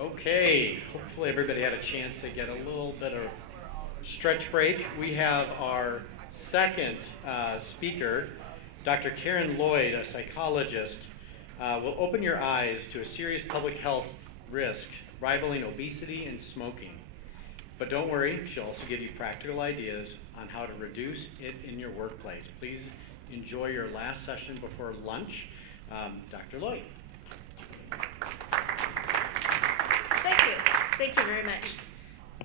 Okay, hopefully everybody had a chance to get a little bit of stretch break. We have our second speaker, Dr. Karen Lloyd, a psychologist, will open your eyes to a serious public health risk rivaling obesity and smoking. But don't worry, she'll also give you practical ideas on how to reduce it in your workplace. Please enjoy your last session before lunch. Dr. Lloyd. Thank you very much.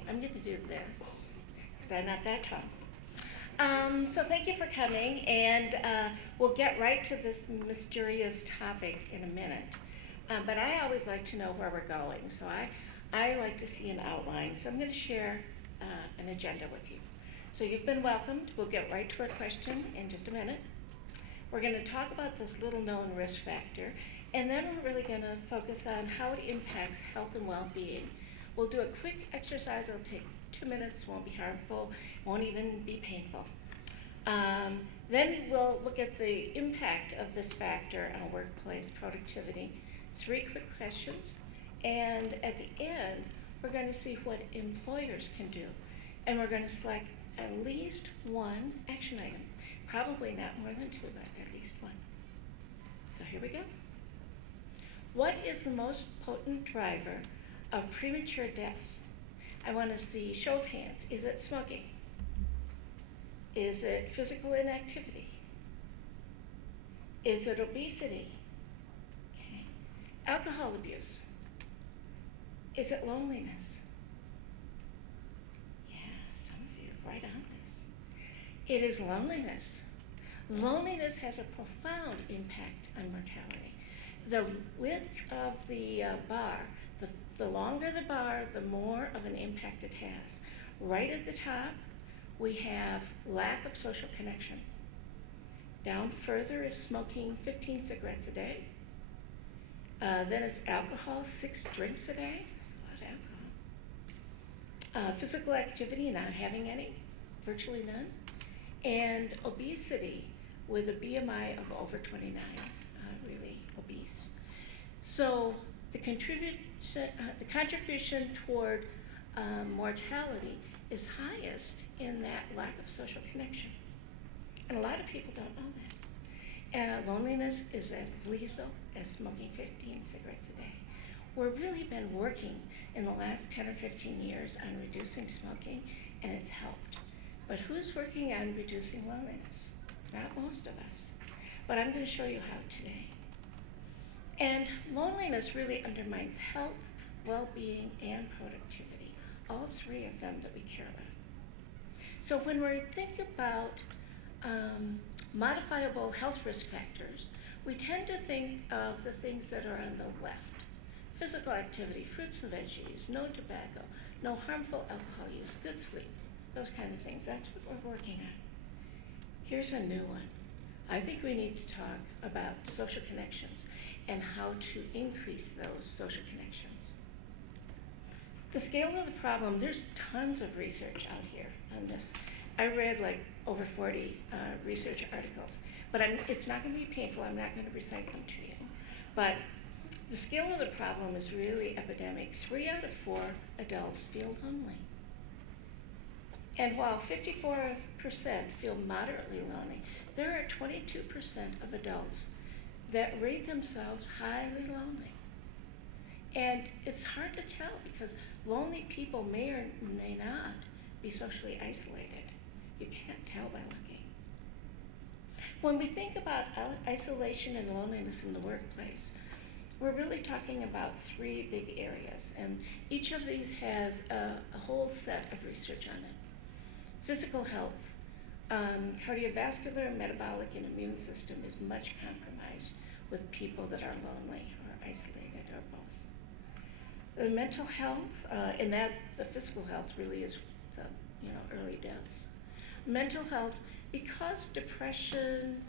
I'm going to do this because I'm not that tall. So thank you for coming, and we'll get right to this mysterious topic in a minute. But I always like to know where we're going, so I like to see an outline. So I'm going to share an agenda with you. So you've been welcomed. We'll get right to our question in just a minute. We're going to talk about this little known risk factor, and then we're really going to focus on how it impacts health and well-being. We'll do a quick exercise. It'll take 2 minutes, won't be harmful, won't even be painful. Then we'll look at the impact of this factor on workplace productivity. 3 quick questions. And at the end, we're going to see what employers can do. And we're going to select at least one action item. Probably not more than 2, but at least 1. So here we go. What is the most potent driver of premature death? I want to see show of hands. Is it smoking? Is it physical inactivity? Is it obesity? Okay. Alcohol abuse? Is it loneliness? Yeah, some of you are right on this. It is loneliness. Loneliness has a profound impact on mortality. The width of the bar, the longer the bar, the more of an impact it has. Right at the top, we have lack of social connection. Down further is smoking 15 cigarettes a day. Then it's alcohol, 6 drinks a day. That's a lot of alcohol. Physical activity, not having any, virtually none. And obesity with a BMI of over 29, really obese. So the contribution toward mortality is highest in that lack of social connection. And a lot of people don't know that. Loneliness is as lethal as smoking 15 cigarettes a day. We've really been working in the last 10 or 15 years on reducing smoking, and it's helped. But who's working on reducing loneliness? Not most of us. But I'm going to show you how today. And loneliness really undermines health, well-being, and productivity, all 3 of them that we care about. So when we think about modifiable health risk factors, we tend to think of the things that are on the left. Physical activity, fruits and veggies, no tobacco, no harmful alcohol use, good sleep, those kind of things. That's what we're working on. Here's a new one. I think we need to talk about social connections and how to increase those social connections. The scale of the problem, there's tons of research out here on this. I read like over 40 research articles, but it's not going to be painful. I'm not going to recite them to you. But the scale of the problem is really epidemic. 3 out of 4 adults feel lonely. And while 54% feel moderately lonely, there are 22% of adults that rate themselves highly lonely. And it's hard to tell because lonely people may or may not be socially isolated. You can't tell by looking. When we think about isolation and loneliness in the workplace, we're really talking about 3 big areas, and each of these has a whole set of research on it. Physical health, cardiovascular, metabolic, and immune system is much compromised with people that are lonely or isolated or both. The mental health, and that the physical health really is the early deaths. Mental health, because depression,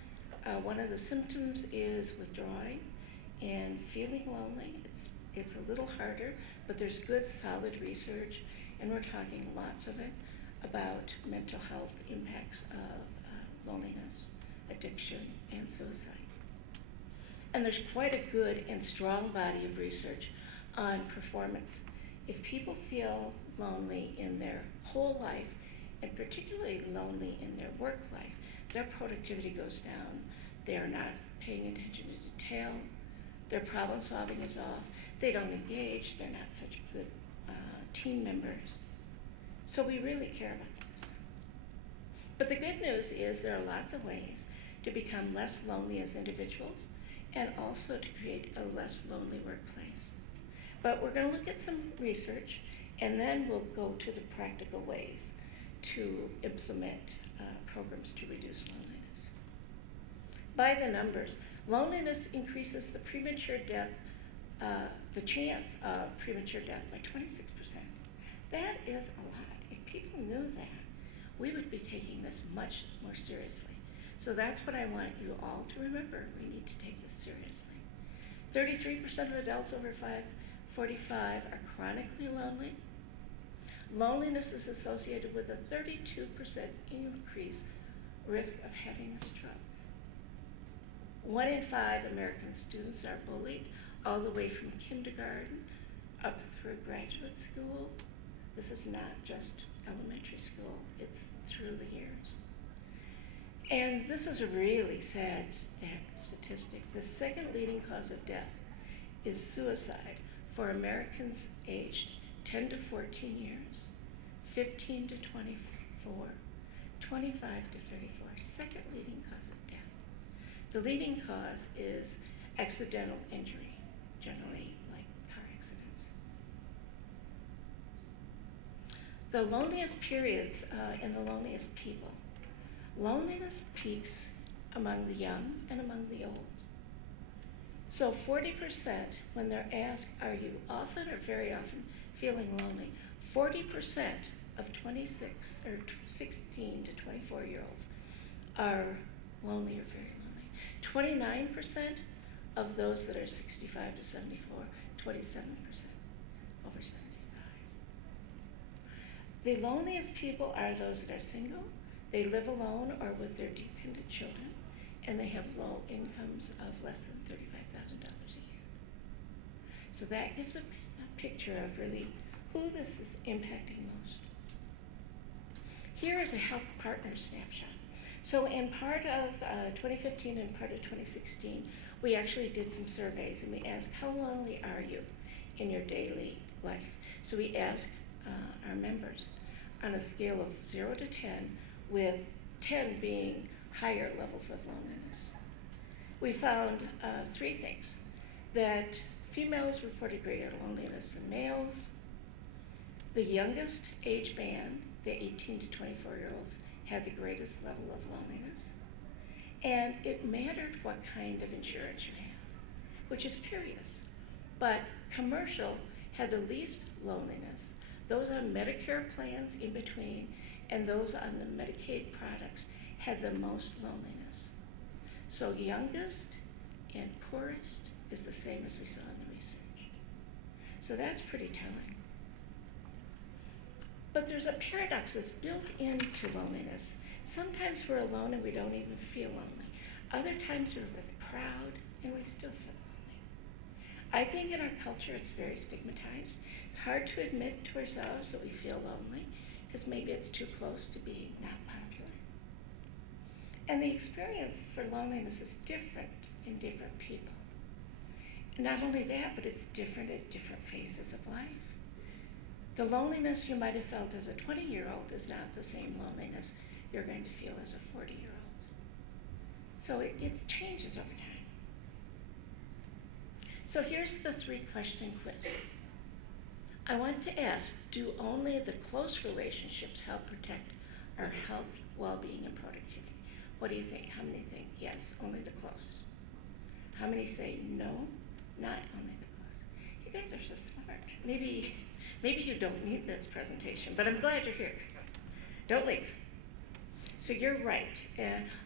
one of the symptoms is withdrawing and feeling lonely. It's a little harder, but there's good solid research, and we're talking lots of it about mental health impacts of loneliness, addiction, and suicide. And there's quite a good and strong body of research on performance. If people feel lonely in their whole life, and particularly lonely in their work life, their productivity goes down. They're not paying attention to detail. Their problem solving is off. They don't engage. They're not such good team members. So we really care about this. But the good news is there are lots of ways to become less lonely as individuals and also to create a less lonely workplace. But we're going to look at some research, and then we'll go to the practical ways to implement programs to reduce loneliness. By the numbers, loneliness increases the chance of premature death by 26%. That is a lot. If people knew that, we would be taking this much more seriously. So that's what I want you all to remember. We need to take this seriously. 33% of adults over 45 are chronically lonely. Loneliness is associated with a 32% increased risk of having a stroke. 1 in 5 American students are bullied all the way from kindergarten up through graduate school. This is not just elementary school, it's through the years. And this is a really sad statistic. The second leading cause of death is suicide for Americans aged 10 to 14 years, 15 to 24, 25 to 34. Second leading cause of death. The leading cause is accidental injury, generally like car accidents. The loneliest periods and the loneliest people. Loneliness peaks among the young and among the old. So 40%, when they're asked, are you often or very often feeling lonely, 40% of 26 or 16 to 24-year-olds are lonely or very lonely. 29% of those that are 65 to 74, 27% over 75. The loneliest people are those that are single, they live alone or with their dependent children, and they have low incomes of less than $35,000 a year. So that gives a picture of really who this is impacting most. Here is a HealthPartners snapshot. So in part of 2015 and part of 2016, we actually did some surveys and we asked, how lonely are you in your daily life? So we asked our members on a scale of 0 to 10, with 10 being higher levels of loneliness. We found 3 things: that females reported greater loneliness than males, the youngest age band, the 18 to 24-year-olds, had the greatest level of loneliness, and it mattered what kind of insurance you have, which is curious, but commercial had the least loneliness. Those on Medicare plans in between and those on the Medicaid products had the most loneliness. So youngest and poorest is the same as we saw in the research. So that's pretty telling. But there's a paradox that's built into loneliness. Sometimes we're alone and we don't even feel lonely. Other times we're with a crowd and we still feel lonely. I think in our culture it's very stigmatized. It's hard to admit to ourselves that we feel lonely because maybe it's too close to being not popular. And the experience for loneliness is different in different people. Not only that, but it's different at different phases of life. The loneliness you might have felt as a 20-year-old is not the same loneliness you're going to feel as a 40-year-old. So it changes over time. So here's the 3-question quiz. I want to ask, do only the close relationships help protect our health, well-being, and productivity? What do you think? How many think yes, only the close? How many say no, not only the close? You guys are so smart. Maybe you don't need this presentation, but I'm glad you're here. Don't leave. So you're right.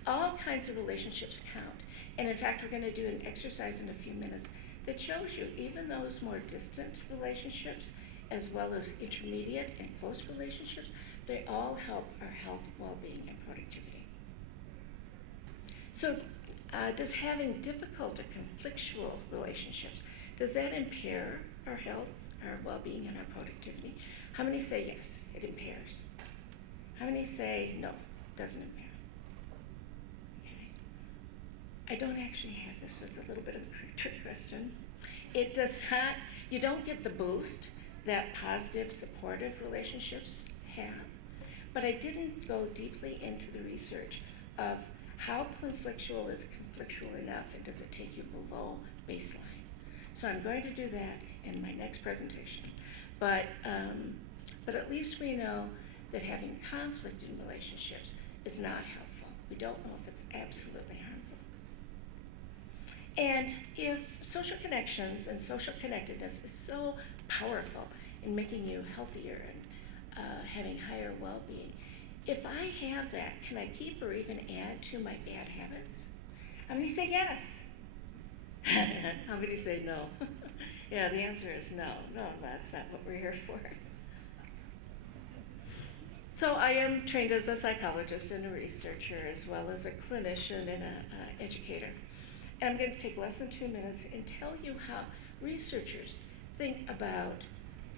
All kinds of relationships count. And in fact, we're going to do an exercise in a few minutes that shows you even those more distant relationships, as well as intermediate and close relationships, they all help our health, well-being, and productivity. So does having difficult or conflictual relationships, does that impair our health, our well-being, and our productivity? How many say yes, it impairs? How many say no, doesn't impair? Okay. I don't actually have this, so it's a little bit of a trick question. It does not, you don't get the boost that positive, supportive relationships have, but I didn't go deeply into the research of how conflictual is conflictual enough, and does it take you below baseline? So I'm going to do that in my next presentation. But at least we know that having conflict in relationships is not helpful. We don't know if it's absolutely harmful. And if social connections and social connectedness is so powerful in making you healthier and having higher well-being, if I have that, can I keep or even add to my bad habits? How many say yes? How many say no? Yeah, the answer is no. No, that's not what we're here for. So I am trained as a psychologist and a researcher, as well as a clinician and an educator. And I'm going to take less than 2 minutes and tell you how researchers think about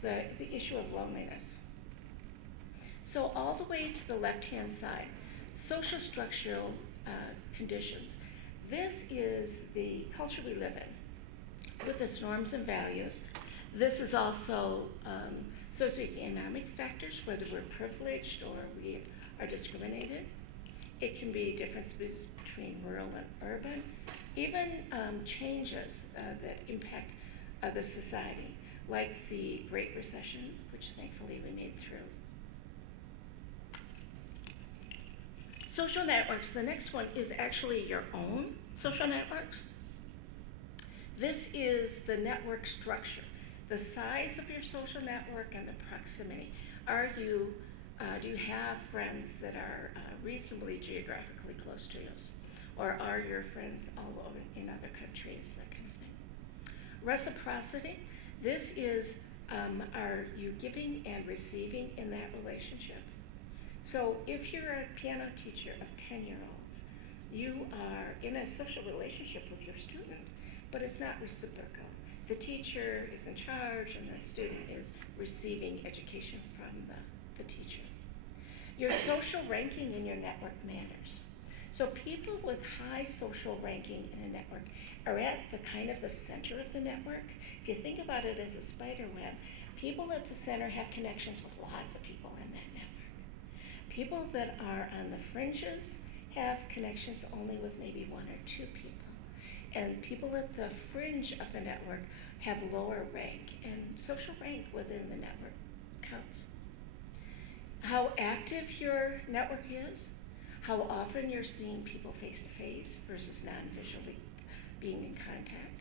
the issue of loneliness. So all the way to the left-hand side, social structural conditions. This is the culture we live in with its norms and values. This is also socioeconomic factors, whether we're privileged or we are discriminated. It can be differences between rural and urban, even changes that impact the society, like the Great Recession, which thankfully we made through. Social networks, the next one is actually your own social networks. This is the network structure, the size of your social network and the proximity. Do you have friends that are reasonably geographically close to you? Or are your friends all over in other countries, that kind of thing? Reciprocity, this is, are you giving and receiving in that relationship? So if you're a piano teacher of 10-year-olds, you are in a social relationship with your student, but it's not reciprocal. The teacher is in charge and the student is receiving education from the teacher. Your social ranking in your network matters. So people with high social ranking in a network are at the kind of the center of the network. If you think about it as a spider web, people at the center have connections with lots of people in that network. People that are on the fringes have connections only with maybe 1 or 2 people. And people at the fringe of the network have lower rank, and social rank within the network counts. How active your network is, how often you're seeing people face to face versus non-visually being in contact,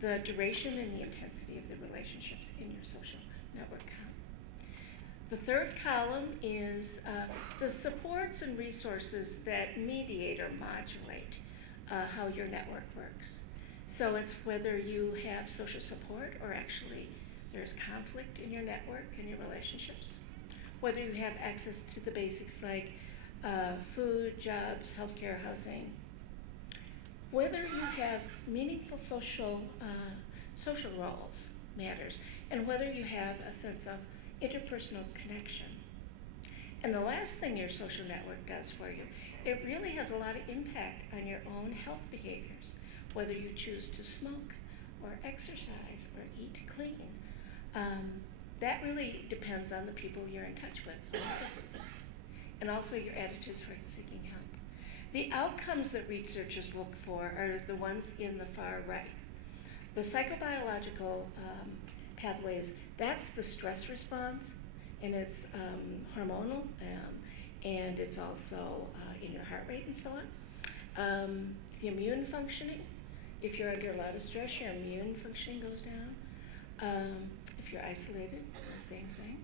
the duration and the intensity of the relationships in your social network count. The third column is the supports and resources that mediate or modulate how your network works. So it's whether you have social support or actually there's conflict in your network and your relationships. Whether you have access to the basics like food, jobs, healthcare, housing. Whether you have meaningful social roles matters, and whether you have a sense of interpersonal connection. And the last thing your social network does for you, it really has a lot of impact on your own health behaviors, whether you choose to smoke or exercise or eat clean. That really depends on the people you're in touch with, and also your attitudes towards seeking help. The outcomes that researchers look for are the ones in the far right. The psychobiological pathways, that's the stress response, and it's hormonal, and it's also in your heart rate and so on. The immune functioning, if you're under a lot of stress, your immune functioning goes down. If you're isolated, the same thing.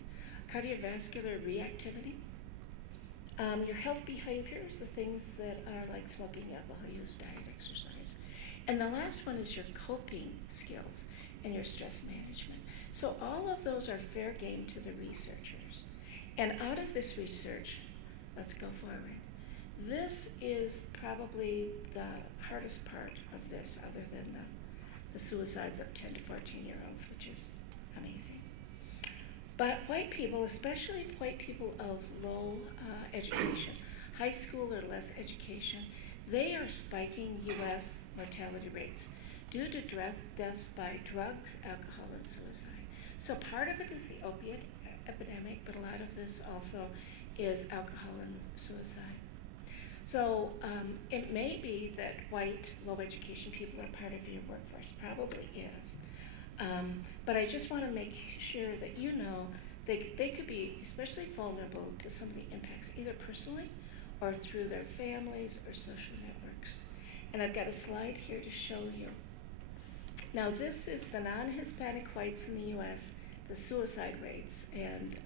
Cardiovascular reactivity. Your health behaviors, the things that are like smoking, alcohol use, diet, exercise. And the last one is your coping skills and your stress management. So all of those are fair game to the researchers. And out of this research, let's go forward. This is probably the hardest part of this, other than the suicides of 10 to 14-year-olds, which is amazing. But white people, especially white people of low education, high school or less education, they are spiking U.S. mortality rates due to deaths by drugs, alcohol, and suicide. So part of it is the opiate epidemic, but a lot of this also is alcohol and suicide. So it may be that white, low education people are part of your workforce, probably is. But I just want to make sure that you know they could be especially vulnerable to some of the impacts, either personally or through their families or social networks. And I've got a slide here to show you. Now this is the non-Hispanic whites in the U.S., the suicide rates and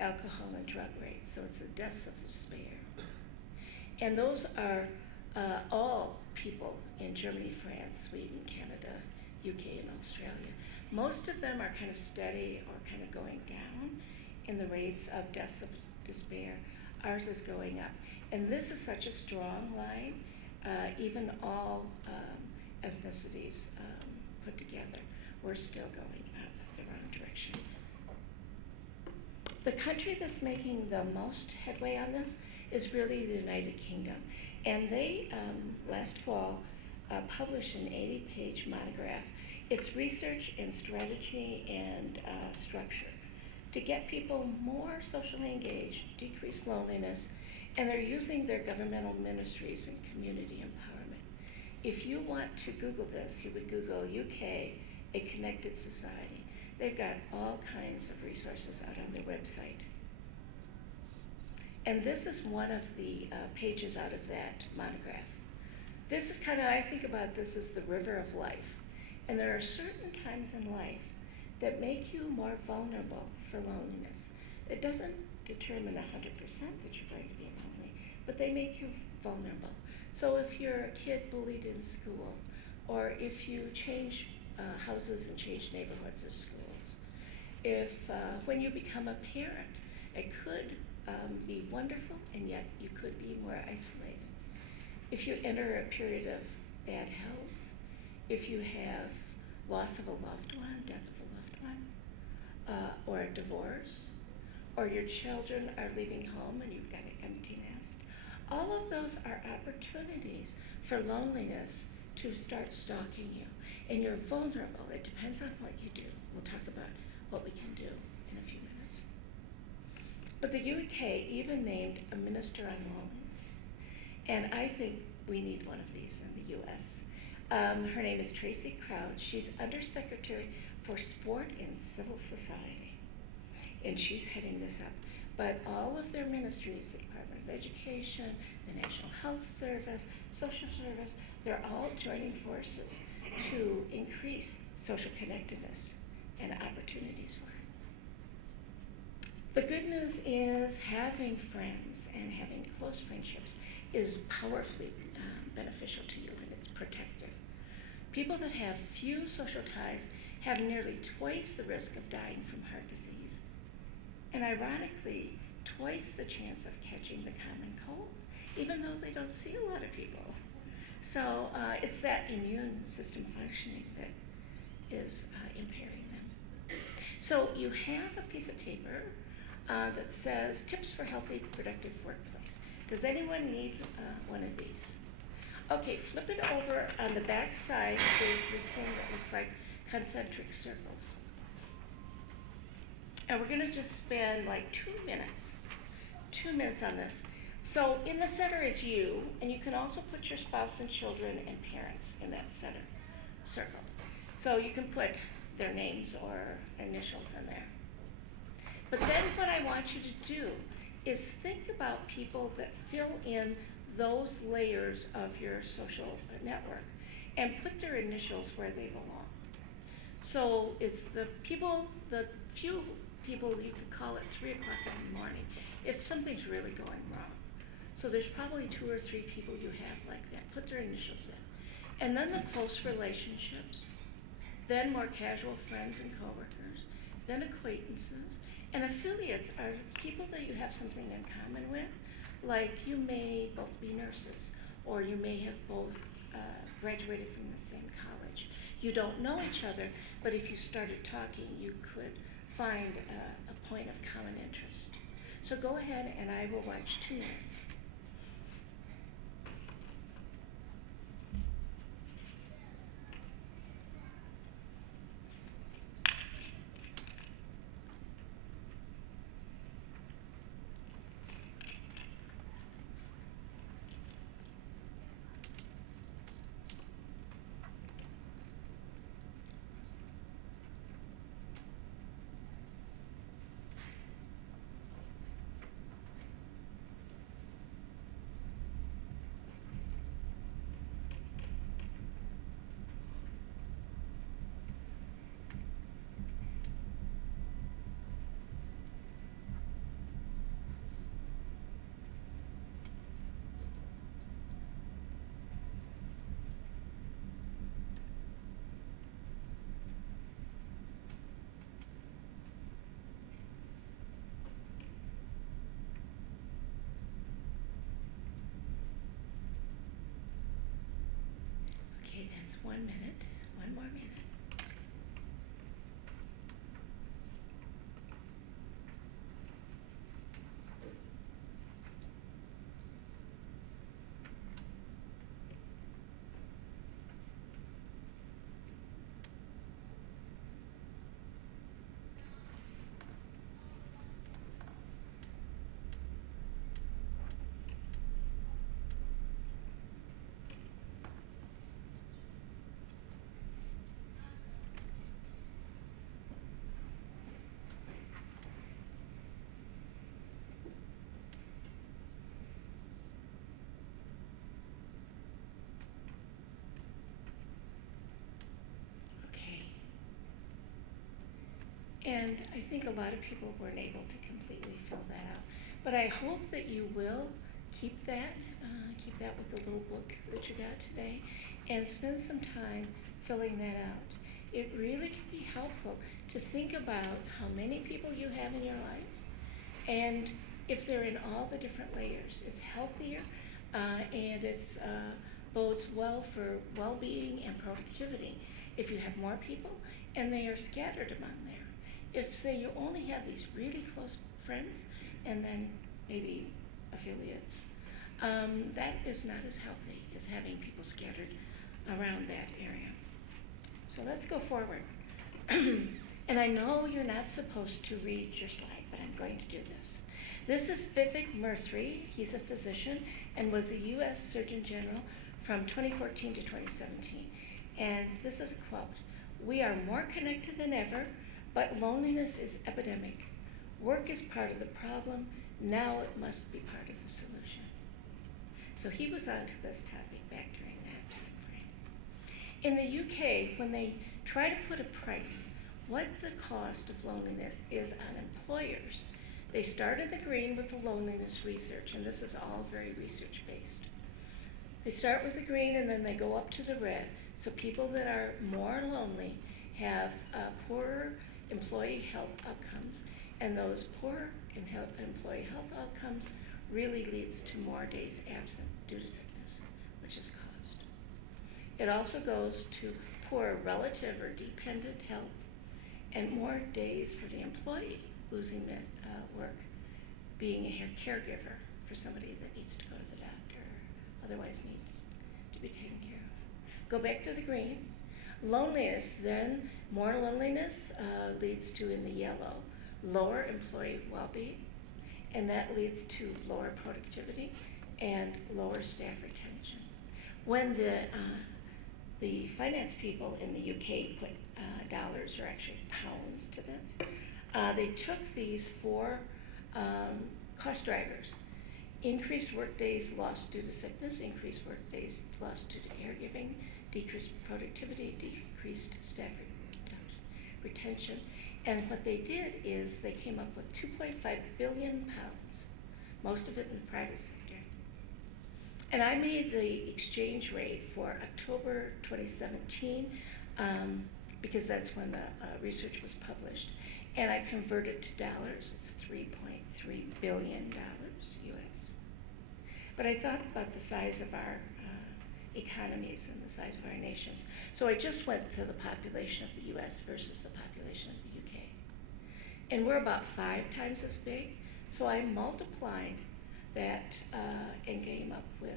alcohol and drug rates. So it's the deaths of despair. And those are all people in Germany, France, Sweden, Canada, UK, and Australia. Most of them are kind of steady or kind of going down in the rates of deaths of despair. Ours is going up. And this is such a strong line, even all ethnicities put together, we're still going up the wrong direction. The country that's making the most headway on this is really the United Kingdom. And they, last fall, published an 80-page monograph. It's research and strategy and structure to get people more socially engaged, decrease loneliness, and they're using their governmental ministries and community empowerment. If you want to Google this, you would Google UK, a connected society. They've got all kinds of resources out on their website. And this is one of the pages out of that monograph. This is kind of, I think about this as the river of life. And there are certain times in life that make you more vulnerable for loneliness. It doesn't determine 100% that you're going to be lonely, but they make you vulnerable. So if you're a kid bullied in school, or if you change houses and change neighborhoods or schools, if when you become a parent, it could be wonderful, and yet you could be more isolated. If you enter a period of bad health, if you have loss of a loved one, death of a loved one, or a divorce, or your children are leaving home and you've got an empty nest, all of those are opportunities for loneliness to start stalking you. And you're vulnerable. It depends on what you do. We'll talk about what we can do in a few minutes. But the UK even named a minister on loneliness. And I think we need one of these in the US. Her name is Tracy Crouch. She's Undersecretary for Sport and Civil Society. And she's heading this up. But all of their ministries, the Department of Education, the National Health Service, Social Service, they're all joining forces to increase social connectedness and opportunities for it. The good news is having friends and having close friendships is powerfully beneficial to you, and it's protective. People that have few social ties have nearly twice the risk of dying from heart disease, and ironically, twice the chance of catching the common cold, even though they don't see a lot of people. So it's that immune system functioning that is impairing them. So you have a piece of paper that says tips for healthy, productive workplace. Does anyone need one of these? Okay, flip it over. On the back side, there's this thing that looks like concentric circles. And we're gonna just spend like 2 minutes on this. So in the center is you, and you can also put your spouse and children and parents in that center circle. So you can put their names or initials in there. But then what I want you to do is think about people that fill in those layers of your social network and put their initials where they belong. So it's the people, the few people you could call at 3 o'clock in the morning if something's really going wrong. So there's probably 2 or 3 people you have like that. Put their initials in. And then the close relationships, then more casual friends and coworkers, then acquaintances, and affiliates are people that you have something in common with, like you may both be nurses, or you may have both graduated from the same college. You don't know each other, but if you started talking, you could find a point of common interest. So go ahead and I will watch 2 minutes. Okay, that's 1 minute. 1 more minute. Okay. And I think a lot of people weren't able to completely fill that out. But I hope that you will keep that with the little book that you got today, and spend some time filling that out. It really can be helpful to think about how many people you have in your life, and if they're in all the different layers. It's healthier, and it's bodes well for well-being and productivity if you have more people and they are scattered among there. If, say, you only have these really close friends and then maybe affiliates, that is not as healthy as having people scattered around that area. So let's go forward. And I know you're not supposed to read your slide, but I'm going to do this. This is Vivek Murthy. He's a physician and was the U.S. Surgeon General from 2014 to 2017. And this is a quote: "We are more connected than ever, but loneliness is epidemic. Work is part of the problem. Now it must be part of the solution." So he was on to this topic back during that time frame. In the UK, when they try to put a price what the cost of loneliness is on employers, they start in the green with the loneliness research, and this is all very research-based. They start with the green and then they go up to the red. So people that are more lonely have poorer employee health outcomes, and those poor employee health outcomes really leads to more days absent due to sickness, which is a cost. It also goes to poor relative or dependent health and more days for the employee losing work, being a caregiver for somebody that needs to go to the doctor or otherwise needs to be taken care of. Go back to the green. Loneliness, then more loneliness leads to, in the yellow, lower employee well-being, and that leads to lower productivity and lower staff retention. When the finance people in the UK put dollars, or actually pounds, to this, they took these 4 cost drivers: increased work days lost due to sickness, increased work days lost due to caregiving, decreased productivity, decreased staff retention. And what they did is they came up with 2.5 billion pounds, most of it in the private sector. And I made the exchange rate for October 2017 because that's when the research was published. And I converted to dollars. It's $3.3 billion US. But I thought about the size of our economies and the size of our nations. So I just went to the population of the US versus the population of the UK. And we're about 5 times as big, so I multiplied that and came up with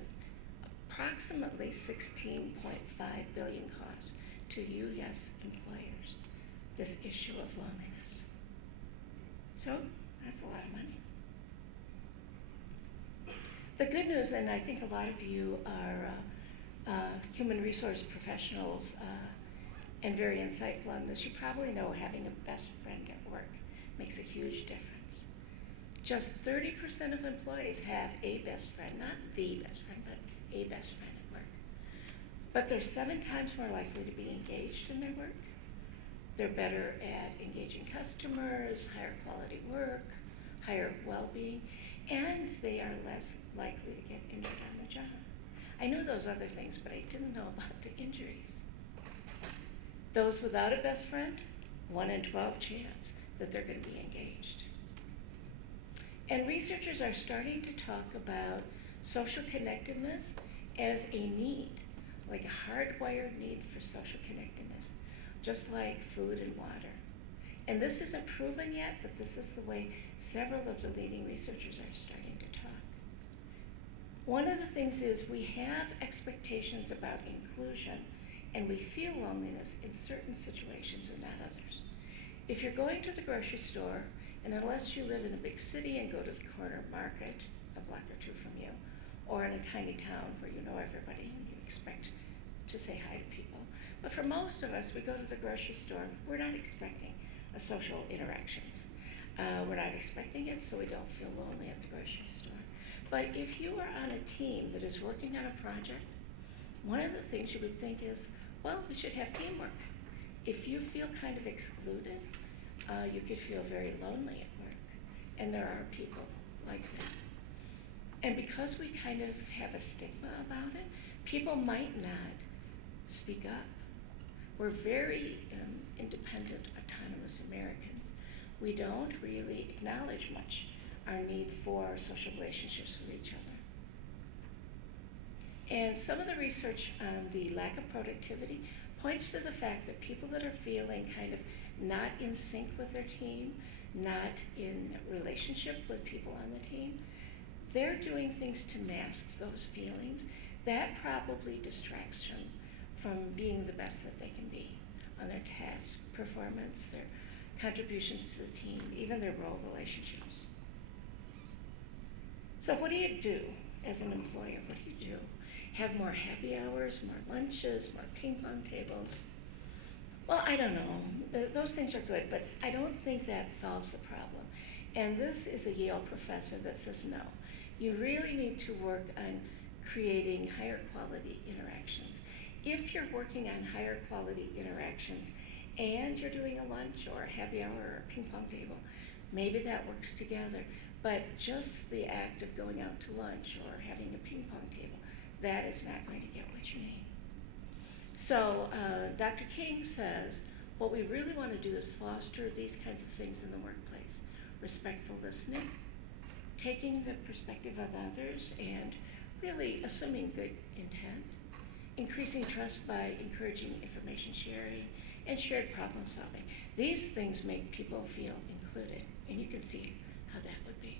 approximately 16.5 billion costs to US employers, this issue of loneliness. So that's a lot of money. The good news, and I think a lot of you are human resource professionals and very insightful on this, you probably know having a best friend at work makes a huge difference. Just 30% of employees have a best friend, not the best friend, but a best friend at work. But they're 7 times more likely to be engaged in their work. They're better at engaging customers, higher quality work, higher well-being, and they are less likely to get injured on the job. I knew those other things, but I didn't know about the injuries. Those without a best friend, 1 in 12 chance that they're going to be engaged. And researchers are starting to talk about social connectedness as a need, like a hardwired need for social connectedness, just like food and water. And this isn't proven yet, but this is the way several of the leading researchers are starting to talk. One of the things is we have expectations about inclusion, and we feel loneliness in certain situations and not others. If you're going to the grocery store, and unless you live in a big city and go to the corner market, a block or 2 from you, or in a tiny town where you know everybody and you expect to say hi to people, but for most of us, we go to the grocery store, we're not expecting a social interactions. We're not expecting it, so we don't feel lonely at the grocery store. But if you are on a team that is working on a project, one of the things you would think is, well, we should have teamwork. If you feel kind of excluded, you could feel very lonely at work. And there are people like that. And because we kind of have a stigma about it, people might not speak up. We're very independent, autonomous Americans. We don't really acknowledge much our need for social relationships with each other. And some of the research on the lack of productivity points to the fact that people that are feeling kind of not in sync with their team, not in relationship with people on the team, they're doing things to mask those feelings. That probably distracts them from being the best that they can be on their task performance, their contributions to the team, even their role relationships. So what do you do as an employer? What do you do? Have more happy hours, more lunches, more ping pong tables? Well, I don't know. Those things are good, but I don't think that solves the problem. And this is a Yale professor that says no. You really need to work on creating higher quality interactions. If you're working on higher quality interactions and you're doing a lunch or a happy hour or a ping pong table, maybe that works together. But just the act of going out to lunch or having a ping pong table, that is not going to get what you need. So Dr. King says what we really want to do is foster these kinds of things in the workplace. Respectful listening, taking the perspective of others and really assuming good intent, increasing trust by encouraging information sharing and shared problem solving. These things make people feel included, and you can see how that would be.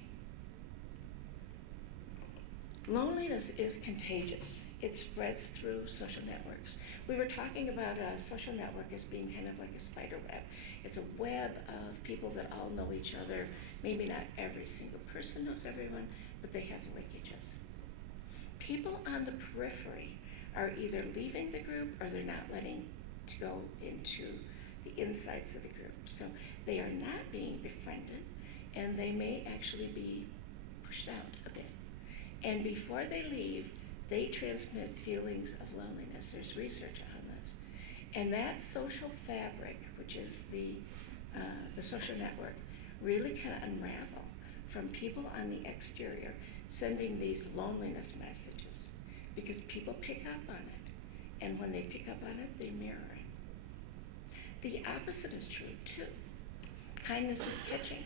Loneliness is contagious. It spreads through social networks. We were talking about a social network as being kind of like a spider web. It's a web of people that all know each other. Maybe not every single person knows everyone, but they have linkages. People on the periphery are either leaving the group or they're not letting to go into the insides of the group. So they are not being befriended, and they may actually be pushed out a bit. And before they leave, they transmit feelings of loneliness. There's research on this. And that social fabric, which is the social network, really can unravel from people on the exterior sending these loneliness messages because people pick up on it. And when they pick up on it, they mirror it. The opposite is true too. Kindness is catching.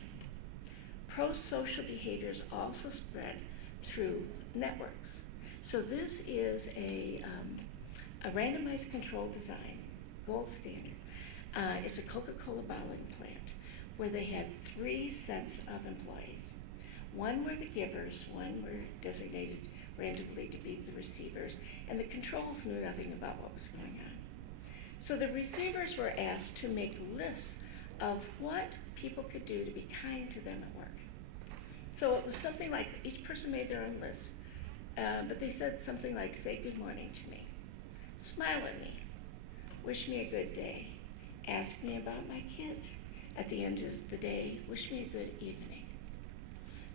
Pro-social behaviors also spread through networks. So this is a randomized controlled design, gold standard. It's a Coca-Cola bottling plant where they had 3 sets of employees. One were the givers, one were designated randomly to be the receivers, and the controls knew nothing about what was going on. So the receivers were asked to make lists of what people could do to be kind to them at work. So it was something like each person made their own list, but they said something like, say good morning to me, smile at me, wish me a good day, ask me about my kids. At the end of the day, wish me a good evening.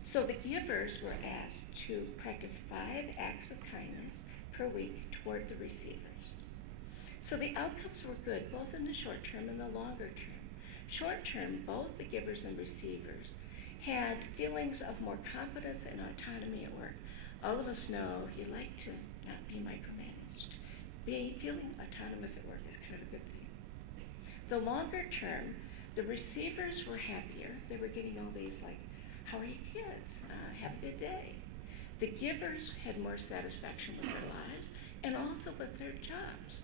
So the givers were asked to practice 5 acts of kindness per week toward the receivers. So the outcomes were good, both in the short term and the longer term. Short term, both the givers and receivers had feelings of more competence and autonomy at work. All of us know you like to not be micromanaged. Feeling autonomous at work is kind of a good thing. The longer term, the receivers were happier. They were getting all these like, how are your kids? Have a good day. The givers had more satisfaction with their lives and also with their jobs.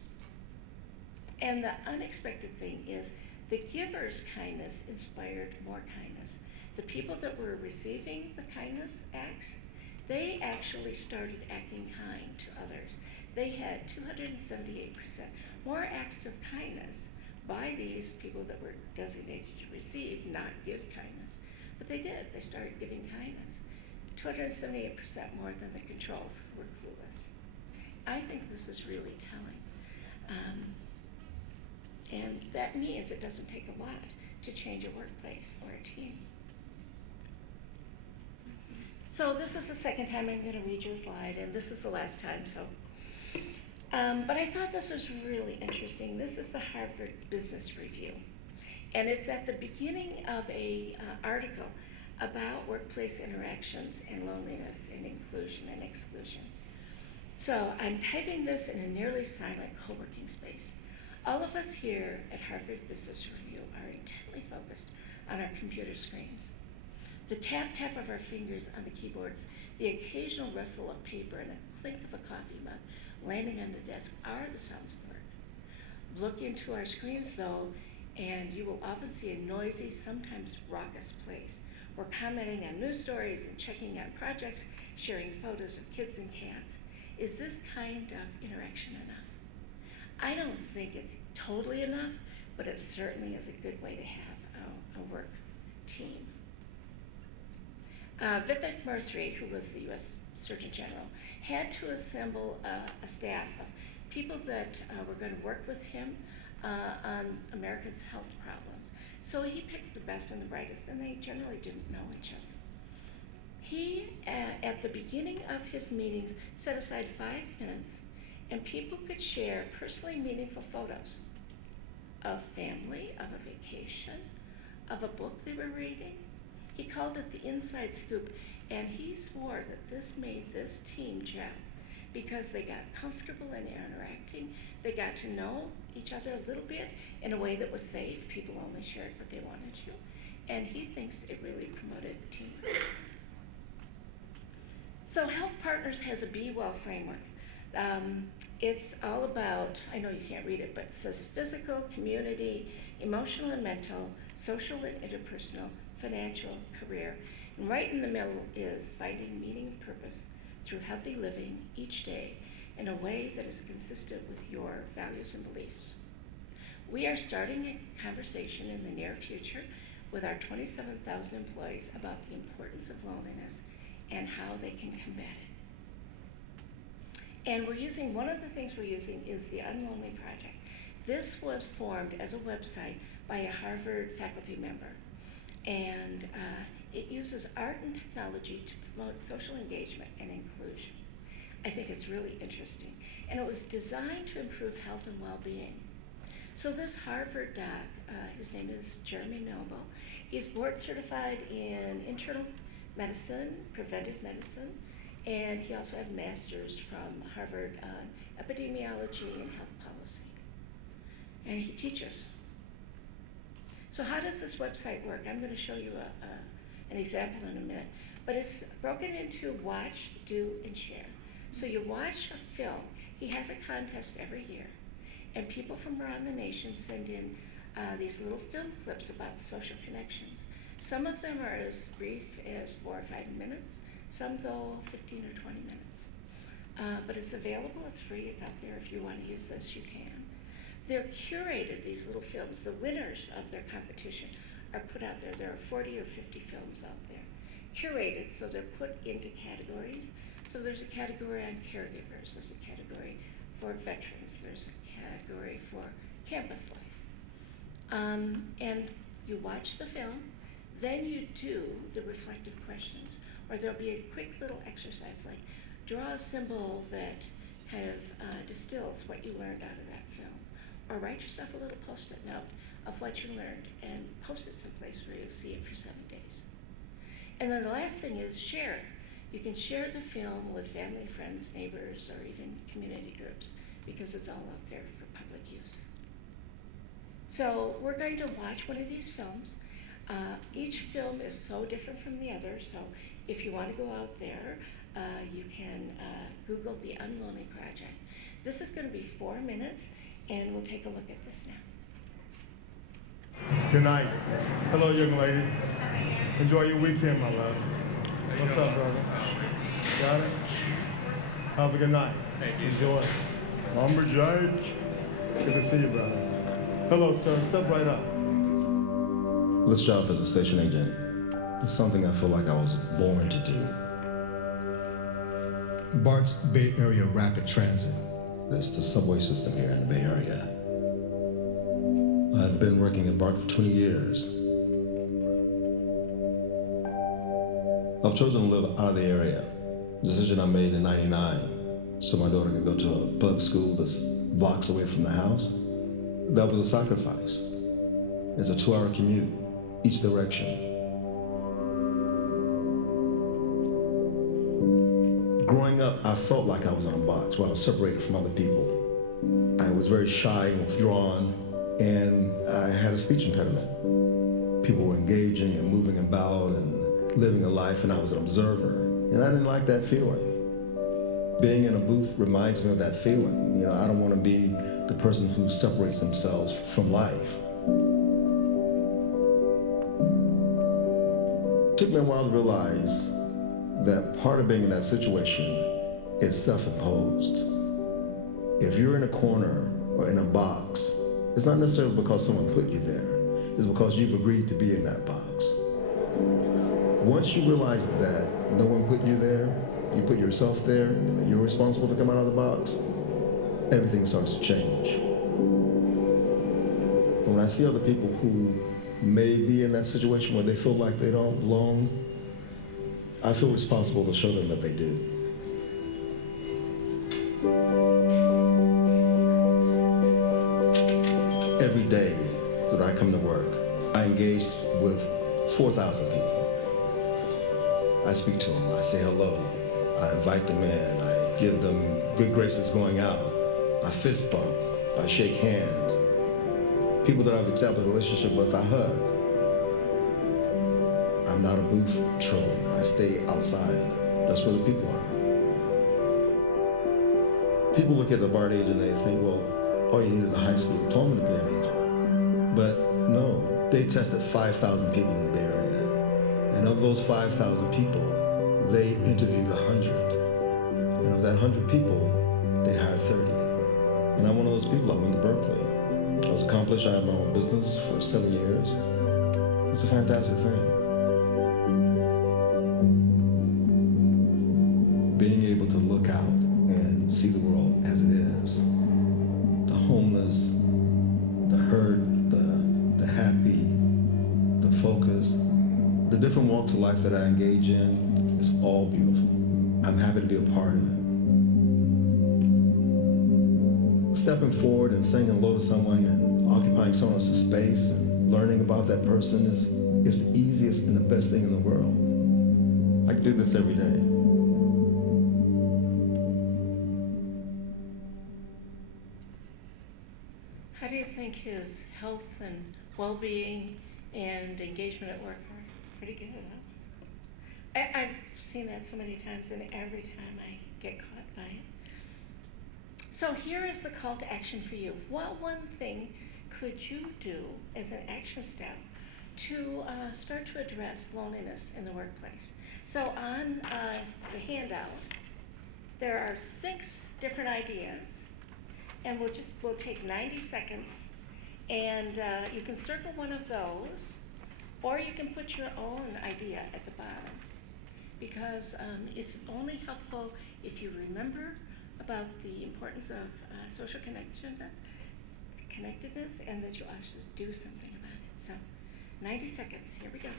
And the unexpected thing is the givers' kindness inspired more kindness. The people that were receiving the kindness acts, they actually started acting kind to others. They had 278% more acts of kindness by these people that were designated to receive, not give kindness. But they did. They started giving kindness. 278% more than the controls who were clueless. I think this is really telling. And that means it doesn't take a lot to change a workplace or a team. So this is the second time I'm going to read you a slide, and this is the last time. But I thought this was really interesting. This is the Harvard Business Review, and it's at the beginning of a article about workplace interactions and loneliness and inclusion and exclusion. So I'm typing this in a nearly silent co-working space. All of us here at Harvard Business Review are intently focused on our computer screens. The tap of our fingers on the keyboards, the occasional rustle of paper, and a clink of a coffee mug landing on the desk are the sounds of work. Look into our screens, though, and you will often see a noisy, sometimes raucous place. We're commenting on news stories and checking on projects, sharing photos of kids and cats. Is this kind of interaction enough? I don't think it's totally enough, but it certainly is a good way to have a work team. Vivek Murthy, who was the U.S. Surgeon General, had to assemble a staff of people that were going to work with him on America's health problems. So he picked the best and the brightest, and they generally didn't know each other. He, at the beginning of his meetings, set aside 5 minutes, and people could share personally meaningful photos of family, of a vacation, of a book they were reading. He called it the inside scoop, and he swore that this made this team gel because they got comfortable in interacting. They got to know each other a little bit in a way that was safe. People only shared what they wanted to. And he thinks it really promoted teamwork. So HealthPartners has a Be Well framework. It's all about, I know you can't read it, but it says physical, community, emotional and mental, social and interpersonal, financial, career. And right in the middle is finding meaning and purpose through healthy living each day in a way that is consistent with your values and beliefs. We are starting a conversation in the near future with our 27,000 employees about the importance of loneliness and how they can combat it. And one of the things we're using is the Unlonely Project. This was formed as a website by a Harvard faculty member. And it uses art and technology to promote social engagement and inclusion. I think it's really interesting. And it was designed to improve health and well-being. So this Harvard doc, his name is Jeremy Noble. He's board certified in internal medicine, preventive medicine, and he also has a master's from Harvard on epidemiology and health policy. And he teaches. So how does this website work? I'm going to show you an example in a minute, but it's broken into watch, do, and share. So you watch a film. He has a contest every year, and people from around the nation send in these little film clips about social connections. Some of them are as brief as 4 or 5 minutes. Some go 15 or 20 minutes. But it's available, it's free, it's out there. If you want to use this, you can. They're curated, these little films. The winners of their competition are put out there. There are 40 or 50 films out there. Curated, so they're put into categories. So there's a category on caregivers, there's a category for veterans, there's a category for campus life. And you watch the film, then you do the reflective questions, or there'll be a quick little exercise like draw a symbol that kind of distills what you learned out of that film, or write yourself a little post-it note of what you learned and post it someplace where you'll see it for 7 days. And then the last thing is share. You can share the film with family, friends, neighbors, or even community groups, because it's all out there for public use. So we're going to watch one of these films. Each film is so different from the other, so if you want to go out there, you can Google the Unlonely Project. This is going to be 4 minutes, and we'll take a look at this now. Good night. Hello, young lady. Enjoy your weekend, my love. What's up, brother? Got it? Have a good night. Enjoy. Lumberjack. Good to see you, brother. Hello, sir. Step right up. This job as a station agent is something I feel like I was born to do. BART's Bay Area Rapid Transit. It's the subway system here in the Bay Area. I've been working at BART for 20 years. I've chosen to live out of the area. Decision I made in '99, so my daughter could go to a public school that's blocks away from the house. That was a sacrifice. It's a 2-hour commute, each direction. Growing up, I felt like I was in a box where I was separated from other people. I was very shy and withdrawn, and I had a speech impediment. People were engaging and moving about and living a life, and I was an observer, and I didn't like that feeling. Being in a booth reminds me of that feeling. You know, I don't want to be the person who separates themselves from life. It took me a while to realize that part of being in that situation is self-imposed. If you're in a corner or in a box, it's not necessarily because someone put you there, it's because you've agreed to be in that box. Once you realize that no one put you there, you put yourself there, and you're responsible to come out of the box, everything starts to change. But when I see other people who may be in that situation where they feel like they don't belong, I feel responsible to show them that they do. Every day that I come to work, I engage with 4,000 people. I speak to them, I say hello, I invite them in, I give them good graces going out, I fist bump, I shake hands. People that I've established a relationship with, I hug. I'm not a booth troll, I stay outside. That's where the people are. People look at the BART agent and they think, well, all you need is a high school diploma to be an agent. But no, they tested 5,000 people in the Bay Area. And of those 5,000 people, they interviewed 100. And of that 100 people, they hired 30. And I'm one of those people. I went to Berkeley. I was accomplished. I had my own business for 7 years. It's a fantastic thing. Being able to look out and see the world as it is. The homeless, the hurt, the happy, the focused, the different walks of life that I engage in is all beautiful. I'm happy to be a part of it. Stepping forward and saying hello to someone and occupying someone else's space and learning about that person is the easiest and the best thing in the world. I can do this every day. How do you think his health and well-being and engagement at work are? Pretty good, huh? I've seen that so many times, and every time I get caught by it. So here is the call to action for you. What one thing could you do as an action step to start to address loneliness in the workplace? So on the handout, there are 6 different ideas, and we'll take 90 seconds, and you can circle one of those, or you can put your own idea at the bottom, because it's only helpful if you remember about the importance of social connectedness, and that you actually do something about it. So 90 seconds, here we go.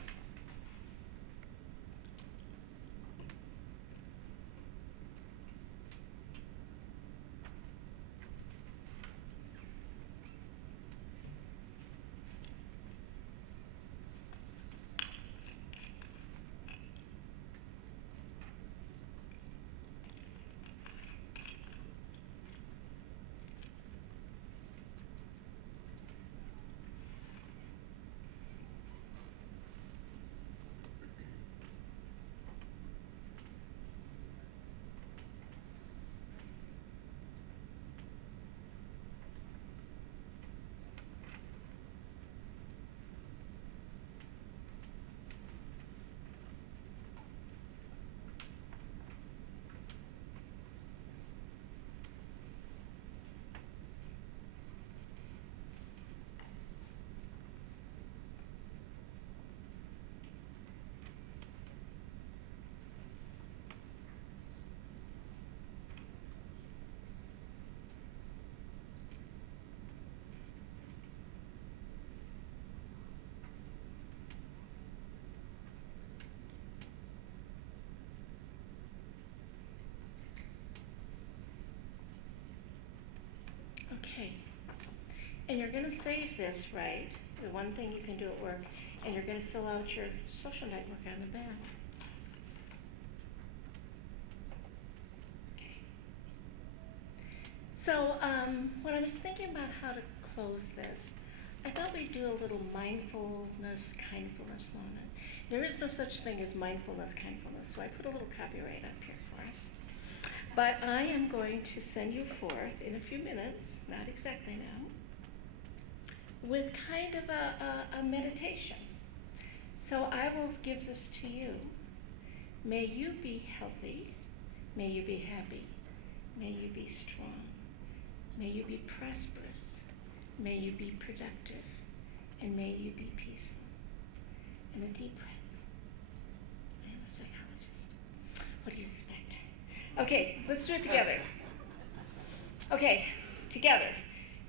Okay, and you're going to save this, right? The one thing you can do at work, and you're going to fill out your social network on the back. Okay. So when I was thinking about how to close this, I thought we'd do a little mindfulness, kindfulness moment. There is no such thing as mindfulness, kindfulness, so I put a little copyright up here for us. But I am going to send you forth in a few minutes, not exactly now, with kind of a meditation. So I will give this to you. May you be healthy. May you be happy. May you be strong. May you be prosperous. May you be productive. And may you be peaceful. And a deep breath. I am a psychologist. What do you expect? Okay, let's do it together. Okay, together.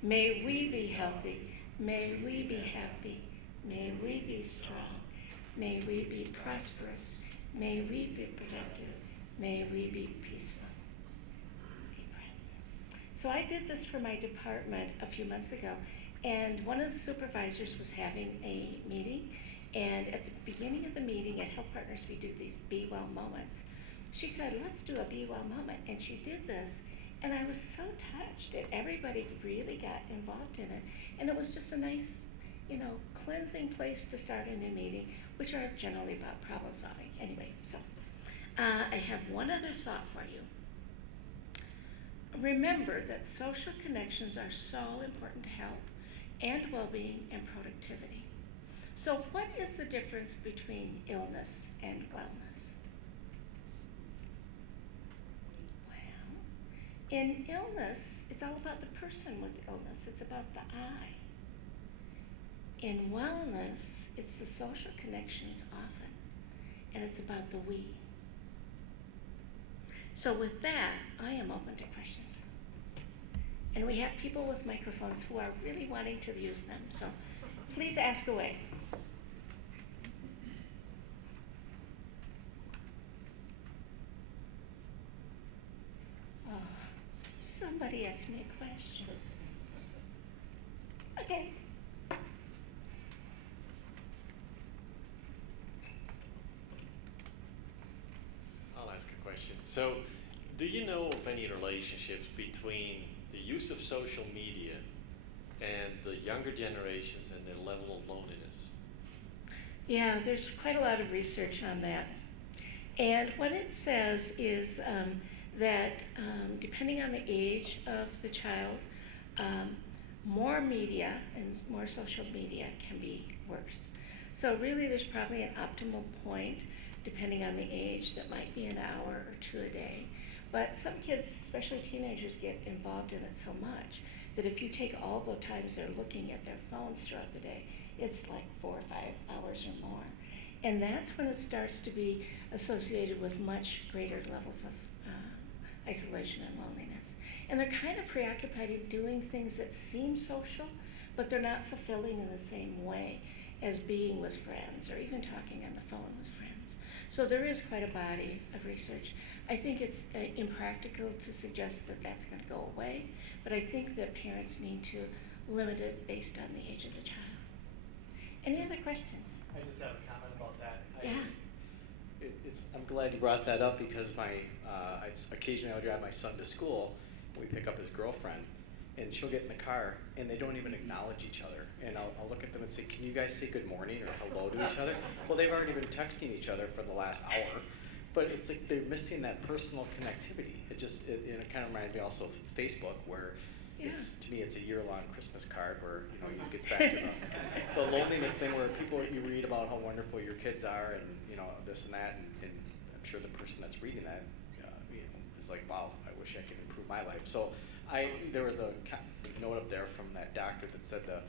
May we be healthy. May we be happy. May we be strong. May we be prosperous. May we be productive. May we be peaceful. Deep breath. So I did this for my department a few months ago, and one of the supervisors was having a meeting, and at the beginning of the meeting at HealthPartners, we do these Be Well moments. She said, let's do a Be Well moment, and she did this, and I was so touched, and everybody really got involved in it, and it was just a nice, cleansing place to start a new meeting, which are generally about problem solving. Anyway, so I have one other thought for you. Remember that social connections are so important to health and well-being and productivity. So what is the difference between illness and wellness? In illness, it's all about the person with illness. It's about the I. In wellness, it's the social connections often, and it's about the we. So with that, I am open to questions. And we have people with microphones who are really wanting to use them, so please ask away. Somebody asked me a question. Okay. I'll ask a question. So, do you know of any relationships between the use of social media and the younger generations and their level of loneliness? Yeah, there's quite a lot of research on that. And what it says is that depending on the age of the child, more media and more social media can be worse. So really there's probably an optimal point, depending on the age, that might be an hour or two a day. But some kids, especially teenagers, get involved in it so much that if you take all the times they're looking at their phones throughout the day, it's like 4 or 5 hours or more. And that's when it starts to be associated with much greater levels of isolation and loneliness. And they're kind of preoccupied in doing things that seem social, but they're not fulfilling in the same way as being with friends or even talking on the phone with friends. So there is quite a body of research. I think it's impractical to suggest that that's going to go away, but I think that parents need to limit it based on the age of the child. Any other questions? I just have a comment about that. Yeah. I'm glad you brought that up because occasionally I'll drive my son to school. We pick up his girlfriend, and she'll get in the car, and they don't even acknowledge each other. And I'll look at them and say, "Can you guys say good morning or hello to each other?" Well, they've already been texting each other for the last hour, but it's like they're missing that personal connectivity. It kind of reminds me also of Facebook, where to me it's a year-long Christmas card where it gets back to the loneliness thing where you read about how wonderful your kids are and this and that, and I'm sure the person that's reading that is like, wow, I wish I could improve my life. So there was a note up there from that doctor that said the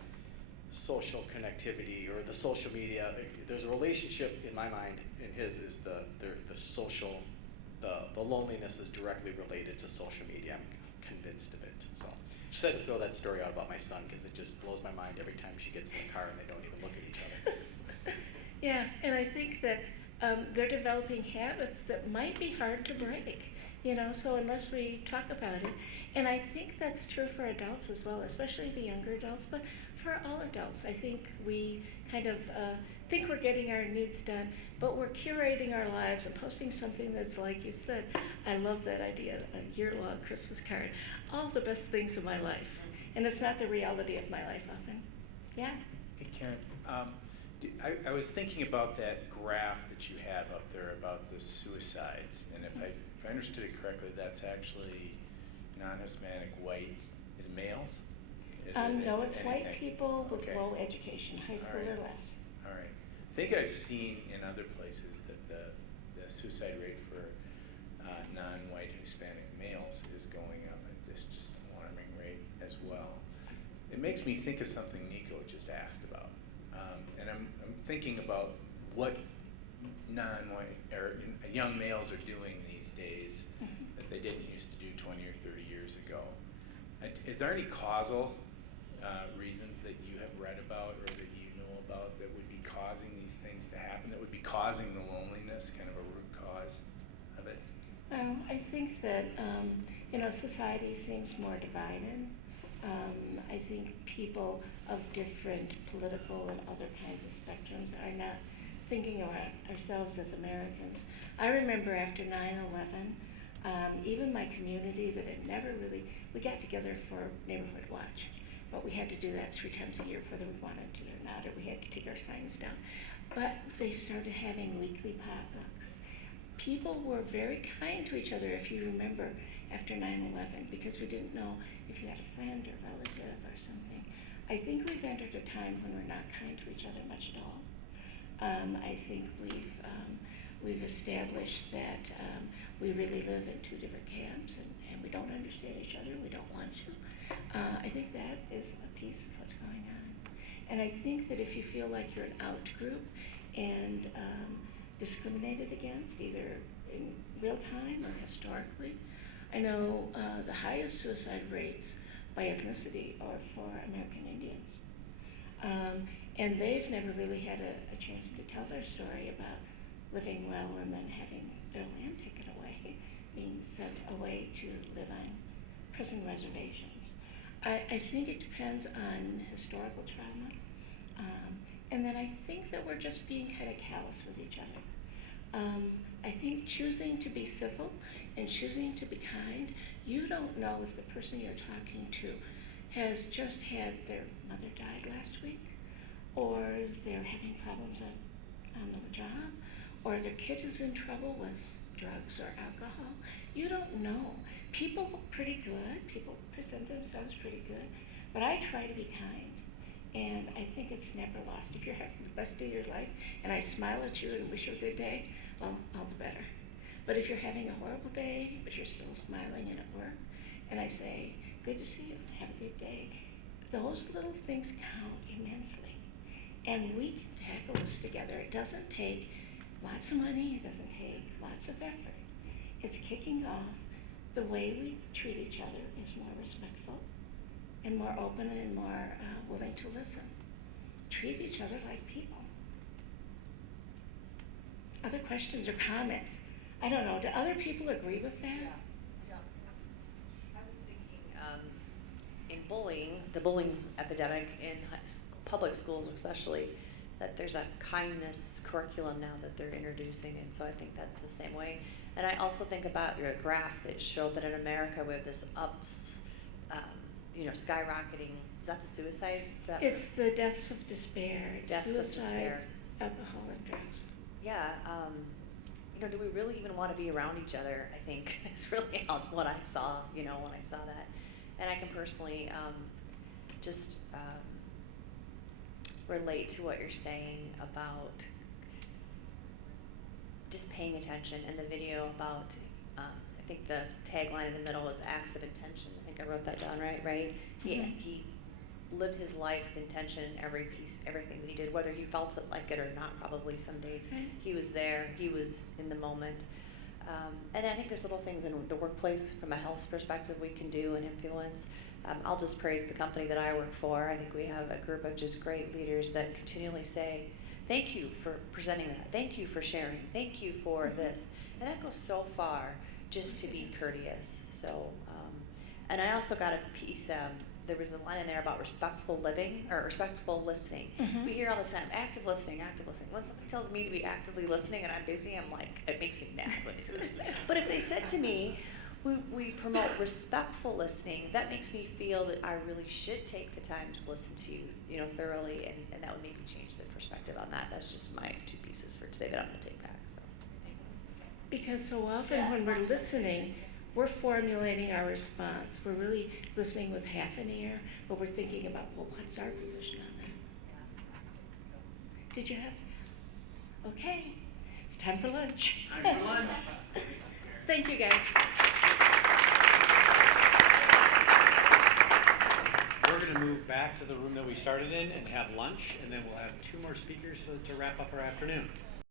social connectivity or the social media, there's a relationship in my mind, in his is the loneliness is directly related to social media. I'm convinced of it. So just had to throw that story out about my son because it just blows my mind every time she gets in the car and they don't even look at each other. Yeah, and I think that they're developing habits that might be hard to break, so unless we talk about it. And I think that's true for adults as well, especially the younger adults, but for all adults. I think we kind of think we're getting our needs done, but we're curating our lives and posting something that's, like you said, I love that idea, a year-long Christmas card, all the best things of my life. And it's not the reality of my life often. Yeah? Hey, Karen. I was thinking about that graph that you have up there about the suicides, and if I understood it correctly, that's actually non-Hispanic whites, is males? No, it's white anything? people with Okay. low education, high school or less. All right. I think I've seen in other places that the suicide rate for non-white Hispanic males is going up at this just alarming rate as well. It makes me think of something Nico just asked about. And I'm thinking about what non-white or young males are doing these days that they didn't used to do 20 or 30 years ago. Is there any causal reasons that you have read about or that you know about that would be causing these things to happen, that would be causing the loneliness, kind of a root cause of it? Well, I think that, society seems more divided. I think people of different political and other kinds of spectrums are not thinking of ourselves as Americans. I remember after 9/11, even my community that had never really, we got together for Neighborhood Watch, but we had to do that 3 times a year whether we wanted to or not, or we had to take our signs down. But they started having weekly potlucks. People were very kind to each other, if you remember, after 9/11, because we didn't know if you had a friend or relative or something. I think we've entered a time when we're not kind to each other much at all. I think we've established that we really live in 2 different camps and we don't understand each other, we don't want to. I think that is a piece of what's going on. And I think that if you feel like you're an out group and discriminated against, either in real time or historically, I know the highest suicide rates by ethnicity are for American Indians. And they've never really had a chance to tell their story about living well and then having their land taken away, being sent away to live on prison reservations. I think it depends on historical trauma. And then I think that we're just being kind of callous with each other. I think choosing to be civil and choosing to be kind, you don't know if the person you're talking to has just had their mother died last week, or they're having problems on the job, or their kid is in trouble with drugs or alcohol. You don't know. People look pretty good. People present themselves pretty good. But I try to be kind. And I think it's never lost. If you're having the best day of your life and I smile at you and wish you a good day, well, all the better. But if you're having a horrible day, but you're still smiling and at work, and I say, good to see you, have a good day, those little things count immensely. And we can tackle this together. It doesn't take lots of money, it doesn't take lots of effort. It's kicking off the way we treat each other is more respectful and more open and more willing to listen. Treat each other like people. Other questions or comments? I don't know, do other people agree with that? Yeah. I was thinking in bullying, the bullying epidemic in public schools especially, that there's a kindness curriculum now that they're introducing, and so I think that's the same way. And I also think about your graph that showed that in America we have this skyrocketing. Is that the suicide? It's the deaths of despair. It's deaths of despair. suicides, alcohol, and drugs. Yeah. Do we really even want to be around each other? I think is really what I saw. When I saw that, and I can personally relate to what you're saying about just paying attention. And the video about, I think the tagline in the middle was acts of intention. I think I wrote that down right? Mm-hmm. He lived his life with intention in everything that he did, whether he felt it like it or not. Probably some days he was there, he was in the moment. And I think there's little things in the workplace from a health perspective we can do and influence. I'll just praise the company that I work for. I think we have a group of just great leaders that continually say, thank you for presenting that, thank you for sharing, thank you for this. And that goes so far, just to be courteous. So, and I also got a piece, there was a line in there about respectful living or respectful listening. Mm-hmm. We hear all the time, active listening, active listening. When somebody tells me to be actively listening and I'm busy, I'm like, it makes me mad when they say that to me. But if they said to me, we promote respectful listening, that makes me feel that I really should take the time to listen to you, thoroughly, and that would maybe change the perspective on that. That's just my 2 pieces for today that I'm going to take back. So. Because so often when we're listening, we're formulating our response. We're really listening with half an ear, but we're thinking about, well, what's our position on that? Did you have that? Okay, it's time for lunch. Time for lunch. Thank you, guys. We're going to move back to the room that we started in and have lunch, and then we'll have 2 more speakers to wrap up our afternoon.